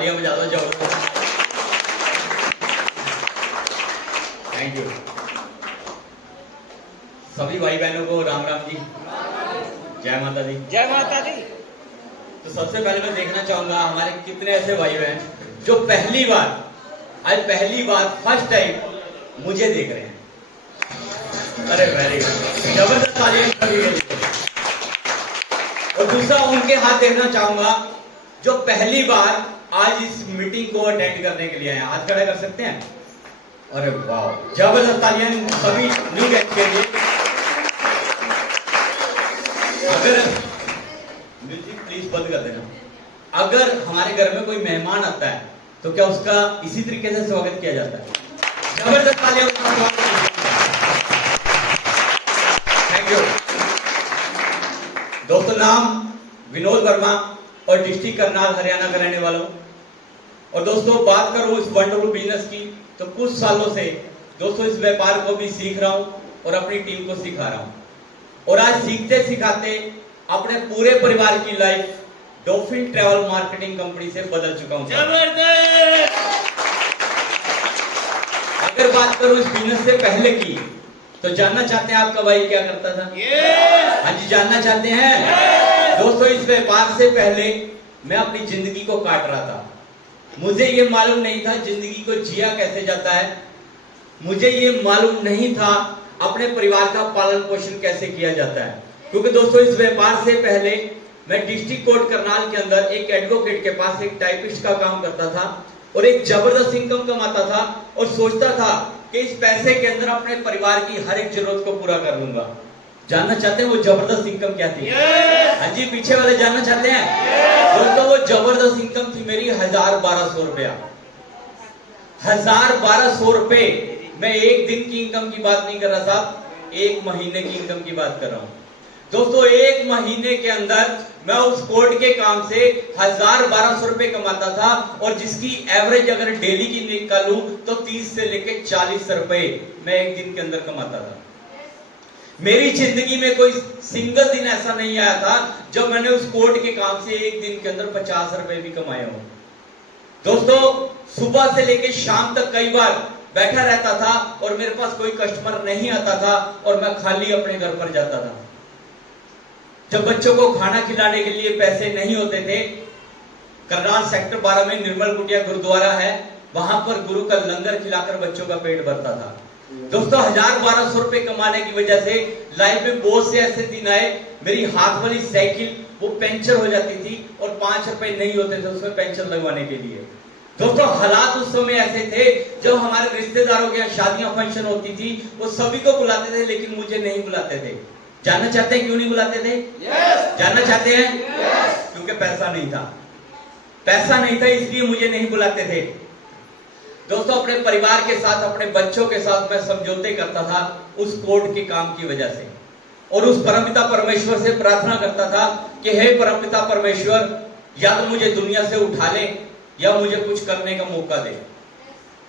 तालियां बजा दो जबरदस्त। Thank you. सभी भाई बहनों को राम राम जी, जय माता दी। जय माता दी। तो सबसे पहले मैं देखना चाहूंगा हमारे कितने ऐसे भाई बहन जो पहली बार फर्स्ट टाइम मुझे देख रहे हैं। अरे वेरी गुड, जबरदस्त तालियां सभी के लिए। और दूसरा उनके हाथ देखना चाहूंगा जो पहली बार आज इस मीटिंग को अटेंड करने के लिए आए। हाथ खड़ा कर सकते हैं? अरे वाह, जबरदस्त तालियां सभी न्यू गेस्ट के लिए। अगर म्यूजिक प्लीज बंद कर देना। अगर हमारे घर में कोई मेहमान आता है तो क्या उसका इसी तरीके से स्वागत किया जाता है? जबरदस्त तालियां। थैंक यू दोस्तों। नाम विनोद वर्मा और डिस्ट्रिक्ट करनाल हरियाणा का रहने वाला हूं। और दोस्तों बात करूं इस वंडरफुल बिजनेस की तो कुछ सालों से दोस्तों इस व्यापार को भी सीख रहा हूं और अपनी टीम को सिखा रहा हूं। और आज सीखते सिखाते अपने पूरे परिवार की life dolphin travel marketing company से बदल चुका हूं। जबरदस्त। अगर बात करूं इस बिजनेस से पहले की तो जानना चाहते हैं आपका भाई क्या करता था? हाँ जी, जानना चाहते हैं? दोस्तों इस व्यापार से पहले मैं अपनी जिंदगी को काट रहा था। मुझे ये मालूम नहीं था जिंदगी को जिया कैसे जाता है। मुझे ये मालूम नहीं था अपने परिवार का पालन पोषण कैसे किया जाता है। क्योंकि दोस्तों इस व्यापार से पहले मैं डिस्ट्रिक्ट कोर्ट करनाल के अंदर एक एडवोकेट के पास एक टाइपिस्ट का काम करता था और एक जबरदस्त इनकम कमाता था और सोचता था कि इस पैसे के अंदर अपने परिवार की हर एक जरूरत को पूरा कर लूंगा। जानना चाहते हैं वो जबरदस्त इनकम क्या थी? हाँ जी, पीछे वाले जानना चाहते हैं? दोस्तों वो जबरदस्त इनकम थी मेरी 1000-1200 रुपया। 1000-1200 रुपए। मैं एक दिन की इनकम की बात नहीं कर रहा साहब, एक महीने की इनकम की बात कर रहा हूं। दोस्तों एक महीने के अंदर मैं उस कोर्ट के काम से 1000-1200 रुपए कमाता था और जिसकी एवरेज अगर डेली की निकालूं तो 30 से लेकर 40 रुपए मैं एक दिन के अंदर कमाता था। मेरी जिंदगी में कोई सिंगल दिन ऐसा नहीं आया था जब मैंने उस कोर्ट के काम से एक दिन के अंदर 50 रुपए भी कमाए हो। दोस्तों सुबह से लेकर शाम तक कई बार बैठा रहता था और मेरे पास कोई कस्टमर नहीं आता था और मैं खाली अपने घर पर जाता था। जब बच्चों को खाना खिलाने के लिए पैसे नहीं होते थे, करनाल सेक्टर 12 में निर्मल कुटिया गुरुद्वारा है, वहां पर गुरु का लंगर खिलाकर बच्चों का पेट भरता था। दोस्तों 1000-1200 रुपए कमाने की वजह से लाइफ में बहुत से ऐसे दिन आए, मेरी हाथ वाली साइकिल वो पंचर हो जाती थी और 5 रुपए नहीं होते थे उसमें पंचर लगवाने के लिए। दोस्तों हालात उस समय ऐसे थे जब हमारे रिश्तेदारों के यहाँ शादियां फंक्शन होती थी वो सभी को बुलाते थे लेकिन मुझे नहीं बुलाते थे। जानना चाहते हैं क्यों नहीं बुलाते थे? जानना चाहते हैं? क्योंकि पैसा नहीं था। पैसा नहीं था इसलिए मुझे नहीं बुलाते थे। दोस्तों अपने परिवार के साथ अपने बच्चों के साथ मैं समझौते करता था उस कोर्ट के काम की वजह से और उस परमपिता परमेश्वर से प्रार्थना करता था कि हे परमपिता परमेश्वर, या तो मुझे दुनिया से उठा ले या मुझे कुछ करने का मौका दे।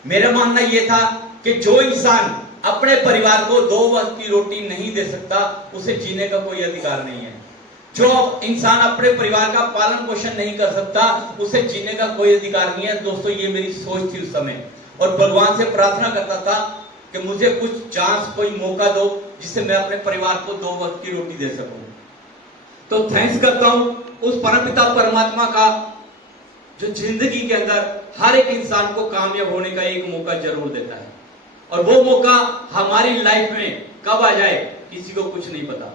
मेरा मानना यह था कि जो इंसान अपने परिवार को 2 वक्त की रोटी नहीं दे सकता उसे जीने का कोई अधिकार नहीं है। जो इंसान अपने परिवार का पालन पोषण नहीं कर सकता उसे जीने का कोई अधिकार नहीं है। दोस्तों ये मेरी सोच थी उस समय और भगवान से प्रार्थना करता था कि मुझे कुछ चांस, कोई मौका दो जिससे मैं अपने परिवार को 2 वक्त की रोटी दे सकूं। तो थैंक्स करता हूं उस परमपिता परमात्मा का जो जिंदगी के अंदर हर एक इंसान को कामयाब होने का एक मौका जरूर देता है और वो मौका हमारी लाइफ में कब आ जाए किसी को कुछ नहीं पता।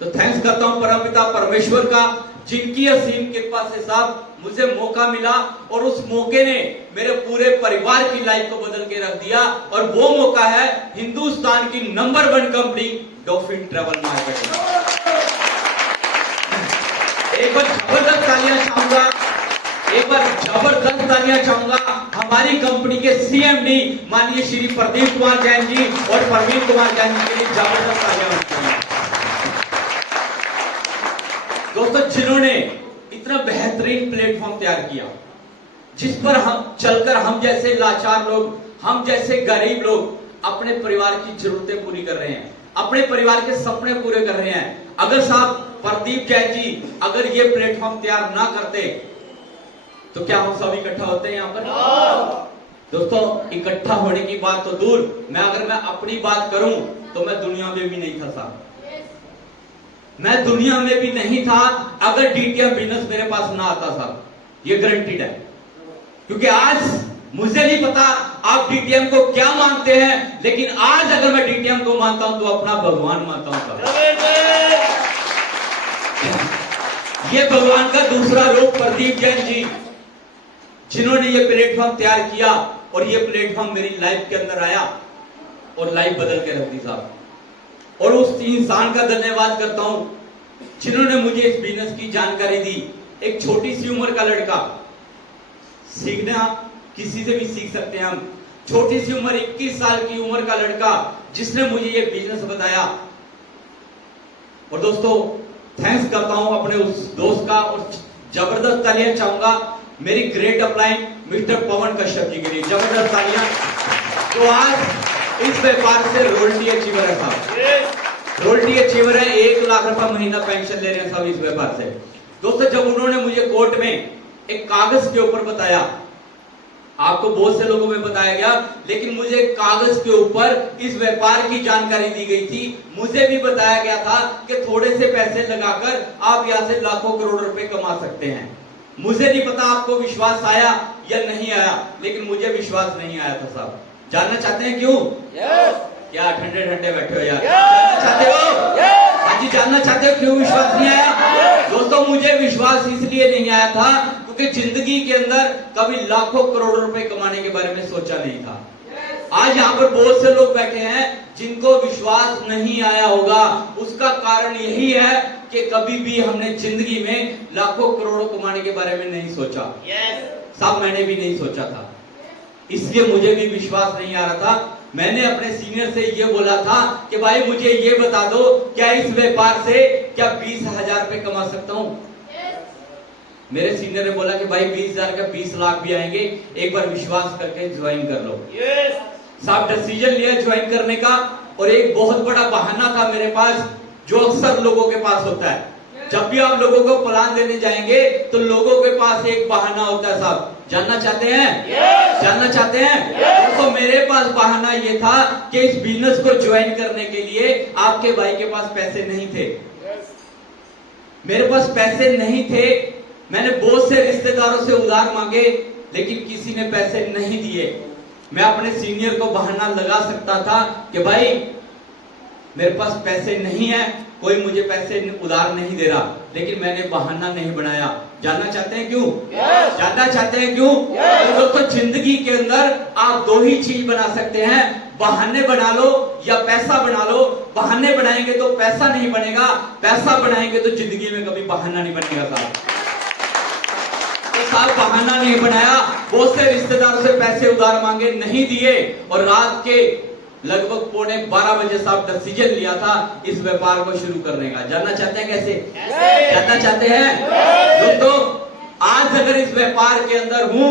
तो थैंक्स करता हूं परमपिता परमेश्वर का जिनकी असीम कृपा से साहब मुझे मौका मिला और उस मौके ने मेरे पूरे परिवार की लाइफ को बदल के रख दिया और वो मौका है हिंदुस्तान की number 1 company dolphin travel marketing. एक बार जबरदस्त तालियां चाहूंगा, एक बार जबरदस्त तालियां चाहूंगा हमारी कंपनी के सीएमडी माननीय श्री प्रदीप कुमार जैन जी और प्रवीण कुमार जैन जी के लिए जबरदस्त तालियां बजाएं। दोस्तों जिन्होंने इतना बेहतरीन प्लेटफॉर्म तैयार किया जिस पर हम चलकर हम जैसे लाचार लोग, हम जैसे गरीब लोग अपने परिवार की जरूरतें पूरी कर रहे हैं, अपने परिवार के सपने पूरे कर रहे हैं। अगर साहब प्रदीप जैन जी अगर ये प्लेटफॉर्म तैयार ना करते तो क्या हम सब इकट्ठा होते हैं यहाँ पर? दोस्तों, इकट्ठा होने की बात तो दूर, अगर मैं अपनी बात करूं तो मैं दुनिया में भी नहीं था साहब। मैं दुनिया में भी नहीं था अगर डीटीएम बिजनेस मेरे पास ना आता साहब, ये गारंटीड है। क्योंकि आज मुझे नहीं पता आप डीटीएम को क्या मानते हैं, लेकिन आज अगर मैं डीटीएम को मानता हूं तो अपना भगवान मानता हूं साहब। ये भगवान का दूसरा रूप प्रदीप जैन जी, जिन्होंने ये प्लेटफॉर्म तैयार किया और ये प्लेटफॉर्म मेरी लाइफ के अंदर आया और लाइफ बदल के रख दी साहब। और उस इंसान का धन्यवाद करता हूं जिन्होंने मुझे इस बिजनेस की जानकारी दी। एक छोटी सी उम्र का लड़का, सीखना किसी से भी सीख सकते हैं हम। छोटी सी उम्र, 21 साल की उम्र का लड़का जिसने मुझे ये बिजनेस बताया। और दोस्तों, थैंक्स करता हूं अपने उस दोस्त का, और जबरदस्त तालियां चाहूंगा मेरी ग्रेट अपलाइन मिस्टर पवन कश्यप जी के लिए। जबरदस्त तालियां। तो आज इस व्यापार से रोयल्टी अचीवर है साहब, रोयल्टी अचीवर है। 1 लाख रुपए महीना पेंशन ले रहे हैं साहब इस व्यापार से। दोस्तों, जब उन्होंने मुझे कोर्ट में एक कागज के ऊपर बताया, आपको बहुत से लोगों में बताया गया, लेकिन मुझे कागज के ऊपर इस व्यापार की जानकारी दी गई थी। मुझे भी बताया गया था कि थोड़े से पैसे लगाकर आप यहां से लाखों करोड़ रुपए कमा सकते हैं। मुझे नहीं पता आपको विश्वास आया या नहीं आया, लेकिन मुझे विश्वास नहीं आया था साहब। जानना चाहते हैं क्यों? क्या ठंडे ठंडे बैठे हो यार? जानना चाहते हो? हाँ जी, जानना चाहते हो क्यों विश्वास नहीं आया? दोस्तों, मुझे विश्वास इसलिए नहीं आया था क्योंकि जिंदगी के अंदर कभी लाखों करोड़ों रुपए कमाने के बारे में सोचा नहीं था। आज यहाँ पर बहुत से लोग बैठे हैं जिनको विश्वास नहीं आया होगा। उसका कारण यही है कि कभी भी हमने जिंदगी में लाखों करोड़ों कमाने के बारे में नहीं सोचा। साहब, मैंने भी नहीं सोचा था, इसलिए मुझे भी विश्वास नहीं आ रहा था। मैंने अपने सीनियर से ये बोला था कि भाई मुझे ये बता दो, क्या इस व्यापार से क्या 20,000 रुपए कमा सकता हूं? मेरे सीनियर ने बोला कि भाई 20,000 का 20 लाख भी आएंगे, एक बार विश्वास करके ज्वाइन कर लो। साहब, डिसीजन लिया ज्वाइन करने का, और एक बहुत बड़ा बहाना था मेरे पास जो अक्सर लोगों के पास होता है। जब भी आप लोगों को प्लान देने जाएंगे तो लोगों के पास एक बहाना होता है साहब। जानना चाहते हैं? जानना चाहते हैं? तो मेरे पास बहाना ये था कि इस बिजनेस को ज्वाइन करने के लिए आपके भाई के पास पैसे नहीं थे। मेरे पास पैसे नहीं थे। मैंने बहुत से रिश्तेदारों से उधार मांगे, लेकिन किसी ने पैसे नहीं दिए। मैं अपने सीनियर को बहाना लगा सकता था कि भाई मेरे पास पैसे नहीं है, कोई मुझे पैसे उधार नहीं दे रहा, लेकिन मैंने बहाना नहीं बनाया। जानना चाहते हैं क्यों? जानना चाहते हैं क्यों? तो दोस्तों, जिंदगी के अंदर आप 2 ही चीज बना सकते हैं, बहाने बना लो या पैसा बना लो। बहाने बनाएंगे तो पैसा नहीं बनेगा, पैसा बनाएंगे तो जिंदगी में कभी बहाना नहीं बनेगा साहब। तो साहब, बहाना नहीं बनाया, बहुत से रिश्तेदारों से पैसे उधार मांगे, नहीं दिए, और रात के लगभग 11:15 बजे साहब डिसीजन लिया था इस व्यापार को शुरू करने का। जानना चाहते हैं कैसे? जानना चाहते हैं? दोस्तों, आज अगर इस व्यापार के अंदर हूं,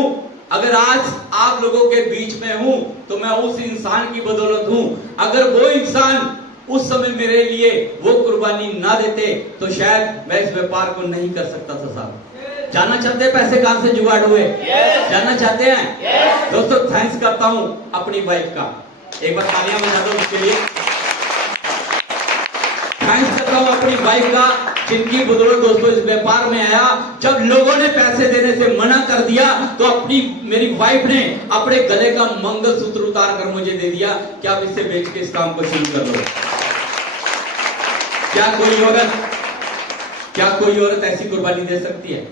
अगर आज आप लोगों के बीच में हूं, तो मैं उस इंसान की बदौलत हूं। अगर वो इंसान उस समय मेरे लिए वो कुर्बानी ना देते तो शायद मैं इस व्यापार को नहीं कर सकता था साहब। जानना चाहते हैं पैसे कहां से जुगाड़ हुए? जानना चाहते हैं? दोस्तों, थैंक्स करता हूं अपनी वाइफ का, एक बार तालियां बजा दो उसके लिए। थैंक्स करता हूं अपनी वाइफ का, जिनकी बदौलत दोस्तों इस व्यापार में आया। जब लोगों ने पैसे देने से मना कर दिया तो अपनी मेरी वाइफ ने अपने गले का मंगलसूत्र उतार कर मुझे दे दिया कि आप इसे बेच के इस काम को शुरू कर लो। क्या कोई औरत ऐसी कुर्बानी दे सकती है?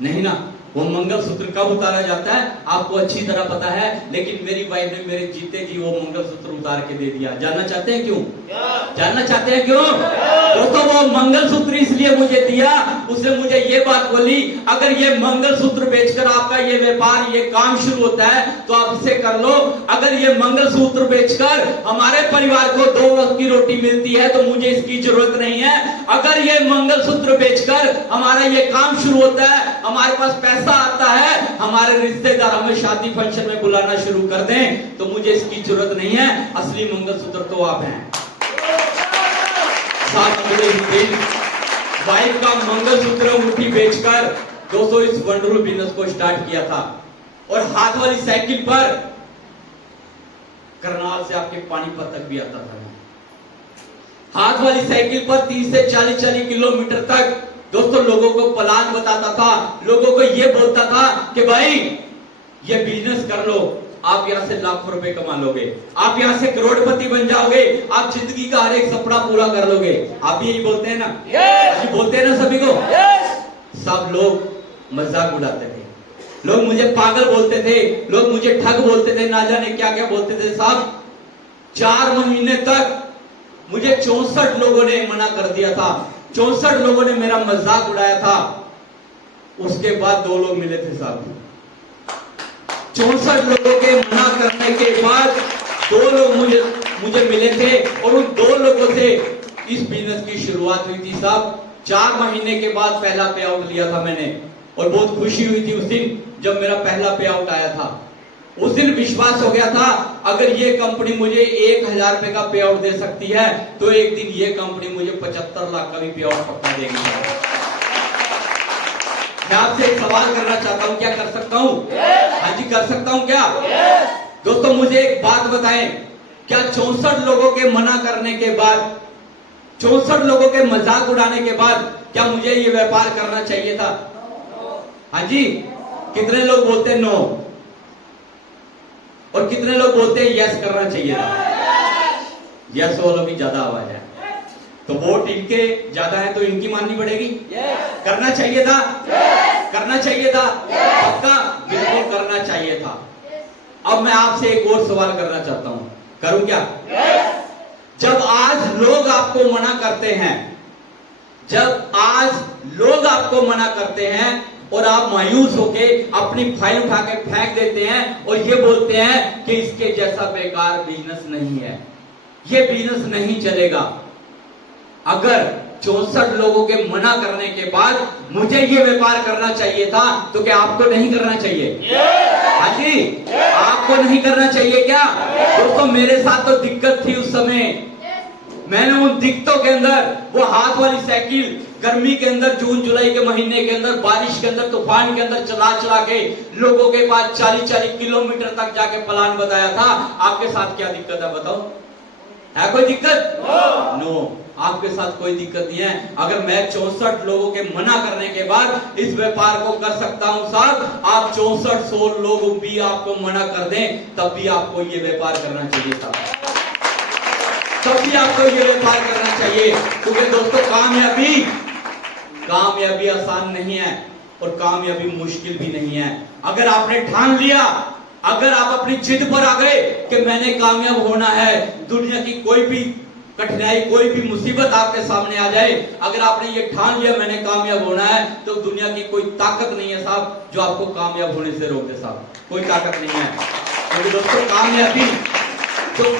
नहीं ना। वो मंगलसूत्र कब उतारा जाता है आपको अच्छी तरह पता है, लेकिन मेरी वाइफ ने मेरे जीते जी वो मंगलसूत्र उतार के दे दिया। जानना चाहते हैं क्यों? जानना चाहते हैं क्यों? दोस्तों, वो मंगलसूत्र इसलिए मुझे दिया, उसने मुझे ये बात बोली, अगर ये मंगलसूत्र बेचकर आपका ये व्यापार, ये काम शुरू होता है तो आप इसे कर लो। अगर ये मंगलसूत्र बेचकर हमारे परिवार को 2 वक्त की रोटी मिलती है तो मुझे इसकी जरूरत नहीं है। अगर ये मंगलसूत्र बेचकर हमारा ये काम शुरू होता है, हमारे पास पैसा आता है, हमारे रिश्तेदार हमें शादी फंक्शन में बुलाना शुरू कर दें तो मुझे इसकी जरूरत नहीं है। असली मंगलसूत्र तो आप हैं। वाइफ का मंगलसूत्र मुट्ठी बेचकर दोस्तों इस वंडरफुल बिजनेस को स्टार्ट किया था और हाथ वाली साइकिल पर करनाल से आपके पानीपत तक भी आता था। हाथ वाली साइकिल पर 30 से 40 किलोमीटर तक दोस्तों लोगों को प्लान बताता था, लोगों को यह बोलता था कि भाई ये बिजनेस कर लो, आप यहां से लाखों रुपए कमा लोगे, आप यहां से करोड़पति बन जाओगे, आप जिंदगी का हर एक सपना पूरा कर लोगे। आप यही बोलते हैं ना? yes! बोलते हैं ना सभी को? yes! सब लोग मजाक उड़ाते थे, लोग मुझे पागल बोलते थे, लोग मुझे ठग बोलते थे, ना जाने क्या क्या बोलते थे साहब। 4 महीने तक मुझे 64 लोगों ने मना कर दिया था, 64 लोगों ने मेरा मजाक उड़ाया था। उसके बाद 2 लोग मिले थे साहब। 64 लोगों के मना करने के बाद 2 लोग मुझे मिले थे और उन 2 लोगों से इस बिजनेस की शुरुआत हुई थी साहब। 4 महीने के बाद पहला पे आउट लिया था मैंने और बहुत खुशी हुई थी उस दिन जब मेरा पहला पे आउट आया था। उस दिन विश्वास हो गया था अगर ये कंपनी मुझे 1000 रुपए का पे आउट दे सकती है तो एक दिन ये कंपनी मुझे 75 लाख का भी पे आउट पक्का देगी। मैं आपसे एक सवाल करना चाहता हूं, क्या कर सकता हूं? हाँ जी, कर सकता हूं क्या? दोस्तों मुझे एक बात बताएं, क्या 64 लोगों के मना करने के बाद, 64 लोगों के मजाक उड़ाने के बाद क्या मुझे ये व्यापार करना चाहिए था? हाँ जी, कितने लोग बोलते हैं नो और कितने लोग बोलते हैं यस करना चाहिए था? यस वालों की ज्यादा आवाज है, तो वोट इनके ज्यादा है तो इनकी माननी पड़ेगी। करना चाहिए था? करना चाहिए था? पक्का बिल्कुल करना चाहिए था। अब मैं आपसे एक और सवाल करना चाहता हूं, करूं क्या? जब आज लोग आपको मना करते हैं, जब आज लोग आपको मना करते हैं और आप मायूस होके अपनी फाइल उठा के फेंक देते हैं और ये बोलते हैं कि इसके जैसा बेकार बिजनेस नहीं है, ये बिजनेस नहीं चलेगा। अगर 64 लोगों के मना करने के बाद मुझे ये व्यापार करना चाहिए था तो क्या आपको नहीं करना चाहिए? हाँ जी, आपको नहीं करना चाहिए क्या? दोस्तों मेरे साथ तो दिक्कत थी उस समय। मैंने उन दिक्कतों के अंदर वो हाथ वाली साइकिल गर्मी के अंदर, जून जुलाई के महीने के अंदर, बारिश के अंदर, तूफान के अंदर चला चला के लोगों के पास 40 किलोमीटर तक जाके प्लान बताया था। आपके साथ क्या दिक्कत है बताओ? है कोई दिक्कत? नो, आपके साथ कोई दिक्कत नहीं है। अगर मैं 64 लोगों के मना करने के बाद इस व्यापार को कर सकता हूं साहब, आप 6400 लोग भी आपको मना कर दें तब भी आपको ये व्यापार करना चाहिए था, तब भी आपको ये व्यापार करना चाहिए। क्योंकि दोस्तों कामयाबी आसान नहीं है और कामयाबी मुश्किल भी नहीं है। अगर आपने ठान लिया, अगर आप अपनी जिद पर आ गए कि मैंने कामयाब होना है, दुनिया की कोई भी कठिनाई, कोई भी मुसीबत आपके सामने आ जाए, अगर आपने ये ठान लिया मैंने कामयाब होना है, तो दुनिया की कोई ताकत नहीं है साहब जो आपको कामयाब होने से रोक दे साहब, कोई ताकत नहीं है। क्योंकि दोस्तों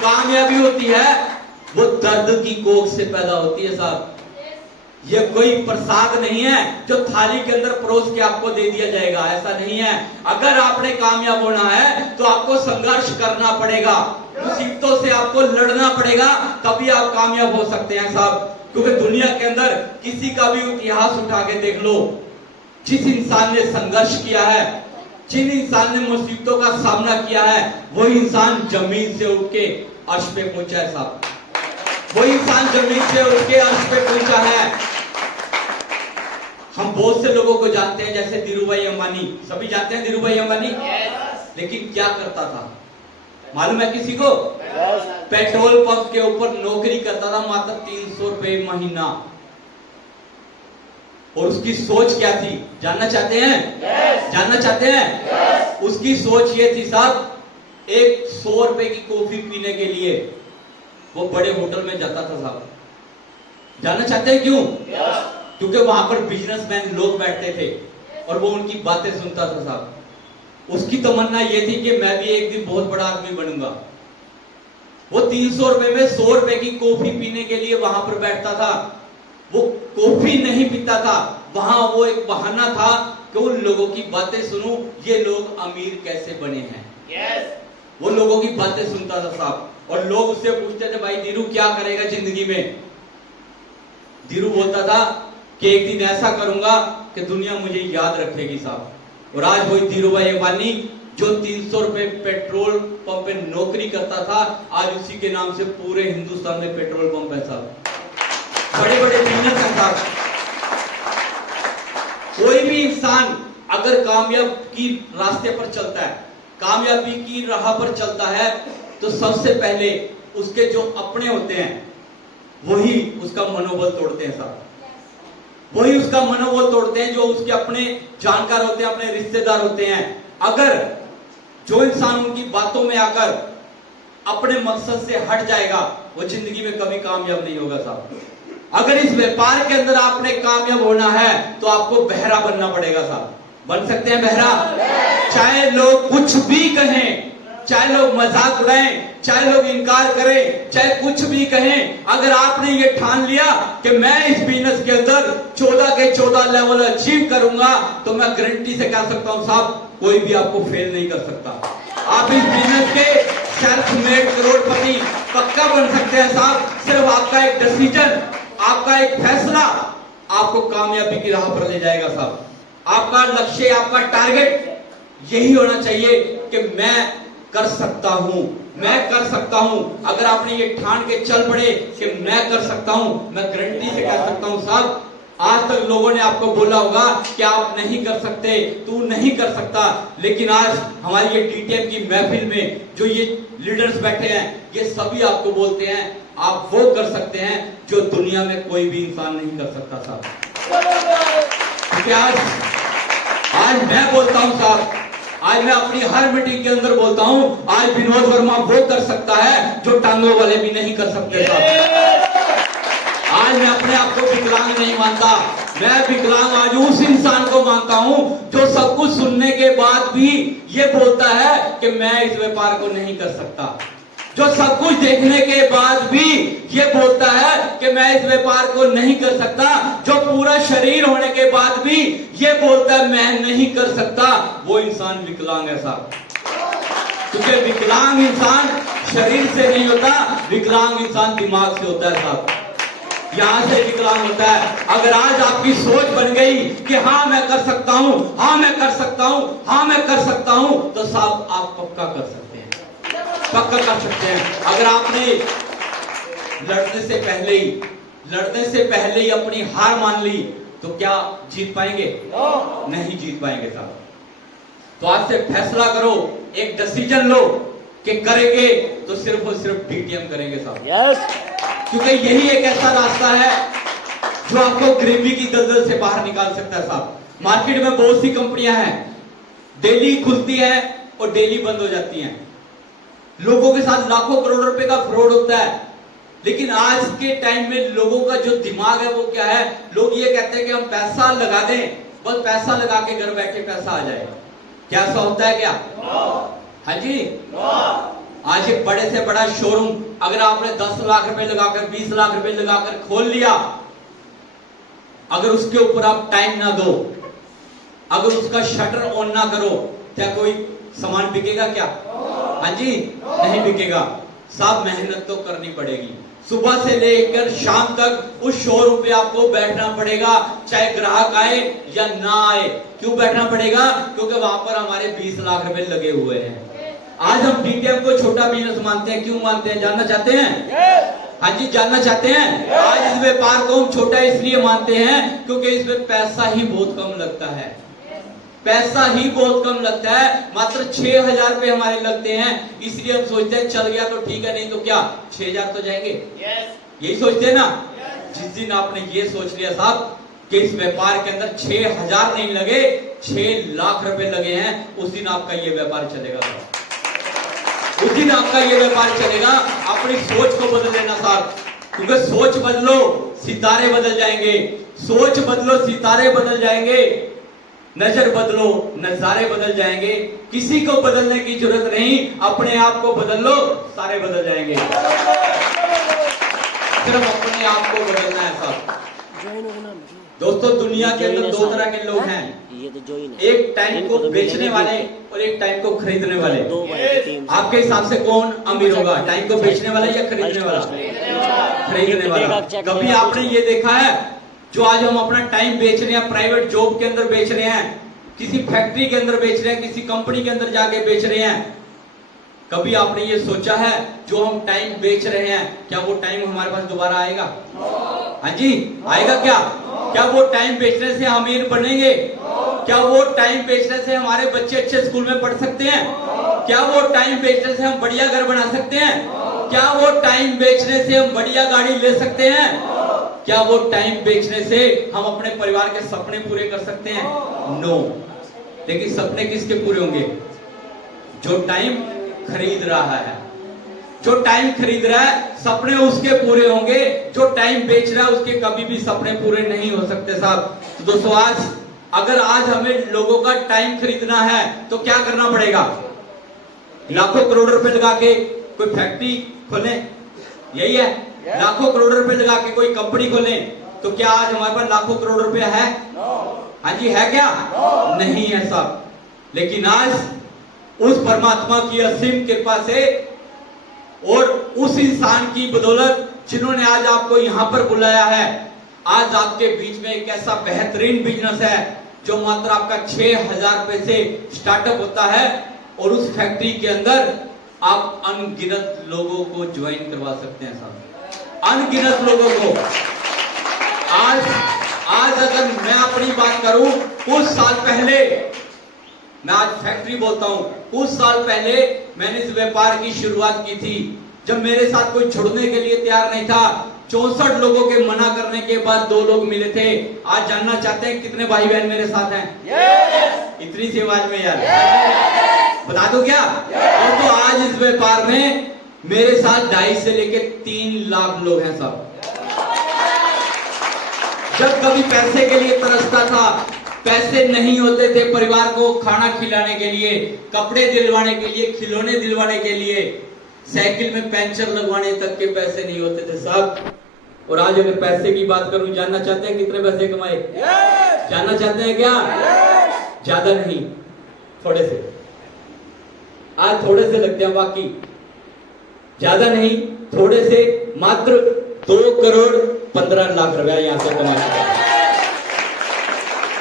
कामयाबी होती है वो दर्द की कोख से पैदा होती है साहब। ये कोई प्रसाद नहीं है जो थाली के अंदर परोस के आपको दे दिया जाएगा, ऐसा नहीं है। अगर आपने कामयाब होना है तो आपको संघर्ष करना पड़ेगा, मुसीबतों से आपको लड़ना पड़ेगा, तभी आप कामयाब हो सकते हैं साहब। क्योंकि दुनिया के अंदर किसी का भी इतिहास उठा के देख लो, जिस इंसान ने संघर्ष किया है, जिन इंसान ने मुसीबतों का सामना किया है, वो इंसान जमीन से उठ के अर्श पे पहुंचा है साहब, वो इंसान जमीन से उठ के अर्श पे पहुंचा है। हम बहुत से लोगों को जानते हैं, जैसे धीरूभाई अंबानी, सभी जानते हैं धीरूभाई अंबानी। लेकिन क्या करता था मालूम है किसी को? पेट्रोल पंप के ऊपर नौकरी करता था, मात्र 300 रुपए महीना। और उसकी सोच क्या थी जानना चाहते हैं? जानना चाहते हैं? उसकी सोच ये थी साहब, एक 100 रुपए की कॉफी पीने के लिए वो बड़े होटल में जाता था साहब। जानना चाहते हैं क्यों? क्योंकि वहां पर बिजनेसमैन लोग बैठते थे और वो उनकी बातें सुनता था साहब। उसकी तमन्ना ये थी कि मैं भी एक दिन बहुत बड़ा आदमी बनूंगा। वो 300 रुपए में 100 रुपए की कॉफी पीने के लिए वहां पर बैठता था। वो कॉफी नहीं पीता था, वहां वो एक बहाना था कि उन लोगों की बातें सुनूं, ये लोग अमीर कैसे बने हैं। वो लोगों की बातें सुनता था साहब। और लोग उससे पूछते थे, भाई धीरू क्या करेगा जिंदगी में? धीरू बोलता था, कि एक दिन ऐसा करूंगा कि दुनिया मुझे याद रखेगी साहब। और आज वही धीरूभाई अंबानी जो 300 रुपए पेट्रोल पंप पे नौकरी करता था, आज उसी के नाम से पूरे हिंदुस्तान में पेट्रोल पंप है साहब। बड़े बड़े बिजनेस हैं साहब। कोई भी इंसान अगर कामयाब की रास्ते पर चलता है, कामयाबी की राह पर चलता है, तो सबसे पहले उसके जो अपने होते हैं वही उसका मनोबल तोड़ते हैं साहब। वही उसका मनोबल तोड़ते हैं जो उसके अपने जानकार होते हैं, अपने रिश्तेदार होते हैं। अगर जो इंसान उनकी बातों में आकर अपने मकसद से हट जाएगा, वो जिंदगी में कभी कामयाब नहीं होगा साहब। अगर इस व्यापार के अंदर आपने कामयाब होना है तो आपको बहरा बनना पड़ेगा साहब। बन सकते हैं बहरा? चाहे लोग कुछ भी कहें, चाहे लोग मजाक उड़ाएं, चाहे लोग इनकार करें, चाहे कुछ भी कहें, अगर आपने ये ठान लिया कि मैं इस बिजनेस के अंदर 14 के 14 लेवल अचीव करूंगा, तो मैं गारंटी से कह सकता हूं साहब, कोई भी आपको फेल नहीं कर सकता। आप इस बिजनेस के सेल्फ मेड करोड़पति पक्का बन सकते हैं साहब। सिर्फ आपका एक डिसीजन, आपका एक फैसला आपको कामयाबी की राह पर ले जाएगा साहब। आपका लक्ष्य, आपका टारगेट यही होना चाहिए कि मैं कर सकता हूं, मैं कर सकता हूं। अगर आपने ये ठान के चल पड़े कि मैं कर सकता हूं, मैं गारंटी से कह सकता हूं साहब, आज तक लोगों ने आपको बोला होगा कि आप नहीं कर सकते, तू नहीं कर सकता, लेकिन आज हमारी ये डीटीएम की महफिल में जो ये लीडर्स बैठे हैं, ये सभी आपको बोलते हैं आप वो कर सकते हैं जो दुनिया में कोई भी इंसान नहीं कर सकता साहब। क्योंकि आज मैं बोलता हूं साहब, आज मैं अपनी हर मीटिंग के अंदर बोलता हूं, आज विनोद वर्मा वो कर सकता है जो टांगों वाले भी नहीं कर सकते साहब। आज मैं अपने आप को विकलांग नहीं मानता, मैं विकलांग आज उस इंसान को मानता हूं जो सब कुछ सुनने के बाद भी ये बोलता है कि मैं इस व्यापार को नहीं कर सकता, जो सब कुछ देखने के बाद भी ये बोलता है कि मैं इस व्यापार को नहीं कर सकता, जो पूरा शरीर होने के बाद भी ये बोलता है मैं नहीं कर सकता, वो इंसान विकलांग है साहब। क्योंकि विकलांग इंसान शरीर से नहीं होता, विकलांग इंसान दिमाग से होता है साहब। यहां से विकलांग होता है। अगर आज आपकी सोच बन गई कि हाँ मैं कर सकता हूं, हाँ मैं कर सकता हूं, हाँ मैं कर सकता हूं, तो साहब आप पक्का कर सकते हैं, पक्का कर सकते हैं। अगर आपने लड़ने से पहले ही अपनी हार मान ली, तो क्या जीत पाएंगे? नहीं जीत पाएंगे साहब। तो आज से फैसला करो, एक डिसीजन लो कि करेंगे तो सिर्फ और सिर्फ डीटीएम करेंगे साहब। यस। क्योंकि यही एक ऐसा रास्ता है जो आपको गरीबी की दलदल से बाहर निकाल सकता है साहब। मार्केट में बहुत सी कंपनियां हैं, डेली खुलती है और डेली बंद हो जाती हैं। लोगों के साथ लाखों करोड़ रुपए का फ्रॉड होता है, लेकिन आज के टाइम में लोगों का जो दिमाग है वो क्या है, लोग ये कहते हैं कि हम पैसा लगा दें, बस पैसा लगा के घर बैठे पैसा आ जाएगा। क्या ऐसा होता है क्या? हाँ जी। आज एक बड़े से बड़ा शोरूम अगर आपने 10 लाख रुपए लगाकर, 20 लाख रुपए लगाकर खोल लिया, अगर उसके ऊपर आप टाइम ना दो, अगर उसका शटर ऑन ना करो, क्या कोई सामान बिकेगा क्या? हाँ जी, नहीं बिकेगा साहब। मेहनत तो करनी पड़ेगी, सुबह से लेकर शाम तक उस शोरूम पे आपको बैठना पड़ेगा, चाहे ग्राहक आए या ना आए। क्यों बैठना पड़ेगा? क्योंकि वहां पर हमारे 20 लाख रुपए लगे हुए हैं। आज हम डीटीएम को छोटा बिजनेस मानते हैं, क्यों मानते हैं जानना चाहते हैं? हाँ जी, जानना चाहते हैं? आज इस व्यापार को हम छोटा इसलिए मानते हैं क्योंकि इसमें पैसा ही बहुत कम लगता है, पैसा ही बहुत कम लगता है। मात्र 6,000 रुपए हमारे लगते हैं, इसलिए हम सोचते हैं चल गया तो ठीक है, नहीं तो क्या 6,000 तो जाएंगे। यही सोचते हैं ना। जिस दिन आपने ये सोच लिया साहब कि इस व्यापार के अंदर 6,000 नहीं लगे, 6 लाख रुपए लगे हैं, उस दिन आपका ये व्यापार चलेगा, उस दिन आपका ये व्यापार चलेगा। अपनी सोच को बदल लेना साहब, क्योंकि सोच बदलो सितारे बदल जाएंगे, सोच बदलो सितारे बदल जाएंगे, नजर बदलो नजारे बदल जाएंगे। किसी को बदलने की जरूरत नहीं, अपने आप को बदल लो, सारे बदल जाएंगे। सिर्फ अपने आप को बदलना है साहब। दोस्तों, दुनिया के अंदर 2 तरह के लोग हैं, एक टाइम को बेचने वाले और एक टाइम को खरीदने वाले। आपके हिसाब से कौन अमीर होगा, टाइम को बेचने वाला या खरीदने वाला? खरीदने वाला। कभी आपने ये देखा है जो आज हम अपना टाइम बेच रहे हैं, प्राइवेट जॉब के अंदर बेच रहे हैं, किसी फैक्ट्री के अंदर बेच रहे हैं, किसी कंपनी के अंदर जाके बेच रहे हैं, कभी आपने ये सोचा है जो हम टाइम बेच रहे हैं, क्या वो टाइम हमारे पास दोबारा आएगा? हाँ जी, आएगा क्या? क्या वो टाइम बेचने से हम अमीर बनेंगे? क्या वो टाइम बेचने से हमारे बच्चे अच्छे स्कूल में पढ़ सकते हैं? क्या वो टाइम बेचने से हम बढ़िया घर बना सकते हैं? क्या वो टाइम बेचने से हम बढ़िया गाड़ी ले सकते हैं? क्या वो टाइम बेचने से हम अपने परिवार के सपने पूरे कर सकते हैं? नो। लेकिन सपने किसके पूरे होंगे? जो टाइम खरीद रहा है। जो टाइम खरीद रहा है, सपने उसके पूरे होंगे। जो टाइम बेच रहा है, उसके कभी भी सपने पूरे नहीं हो सकते साहब। तो दोस्तों, अगर आज हमें लोगों का टाइम खरीदना है तो क्या करना पड़ेगा? लाखों करोड़ रुपए लगा के कोई फैक्ट्री खोलें, यही है? लाखों करोड़ रुपए लगा के कोई कंपनी खोलें, तो क्या आज हमारे पास लाखों करोड़ रुपया है? हाँ जी, है क्या? नहीं है साहब। लेकिन आज उस परमात्मा की असीम कृपा से और उस इंसान की बदौलत जिन्होंने आज आपको यहां पर बुलाया है, आज आपके बीच में एक ऐसा बेहतरीन बिजनेस है जो मात्र आपका 6,000 रुपए से स्टार्टअप होता है, और उस फैक्ट्री के अंदर आप अनगिनत लोगों को ज्वाइन करवा सकते हैं साहब, अनगिनत लोगों को। आज अगर मैं अपनी बात करूं, कुछ साल पहले, मैं आज फैक्ट्री बोलता हूं, कुछ साल पहले मैंने इस व्यापार की शुरुआत की थी, जब मेरे साथ कोई जुड़ने के लिए तैयार नहीं था। 64 लोगों के मना करने के बाद 2 लोग मिले थे। आज जानना चाहते हैं कितने भाई बहन मेरे साथ हैं? इतनी सी आवाज में यार, बता दो क्या? और तो आज इस व्यापार में मेरे साथ 2.5 से लेके 3 लाख लोग हैं साहब। जब कभी पैसे के लिए तरसता था, पैसे नहीं होते थे परिवार को खाना खिलाने के लिए, कपड़े दिलवाने के लिए, खिलौने दिलवाने के लिए, साइकिल में पंचर लगवाने तक के पैसे नहीं होते थे साहब। और आज अगर पैसे की बात करूं, जानना चाहते हैं कितने पैसे कमाए? जानना चाहते हैं क्या? ज्यादा नहीं, थोड़े से। आज थोड़े से लगते हैं, बाकी ज्यादा नहीं, थोड़े से, मात्र 2 करोड़ 15 लाख रुपया यहां से कमाए।